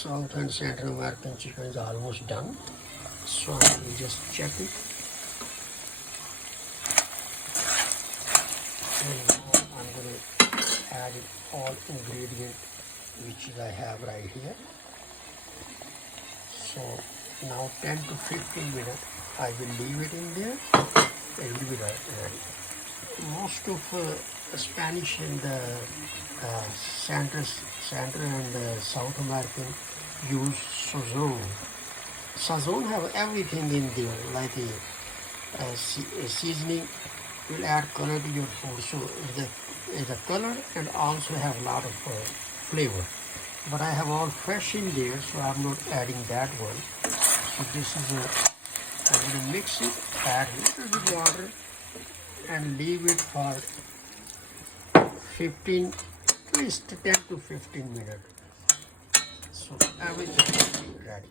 South and Central American chicken is almost done. So I will just check it. And now I'm going to add all ingredients which I have right here. So now 10 to 15 minutes I will leave it in there. It will be ready. Most of Spanish and Central and South American use sazon. Sazon have everything in there, like a seasoning will add color to your food. So it's a color and also have a lot of flavor. But I have all fresh in there, so I'm not adding that one. So this is I'm going to mix it, add a little bit water, and leave it for 15, at least 10 to 15 minutes. So everything will be ready.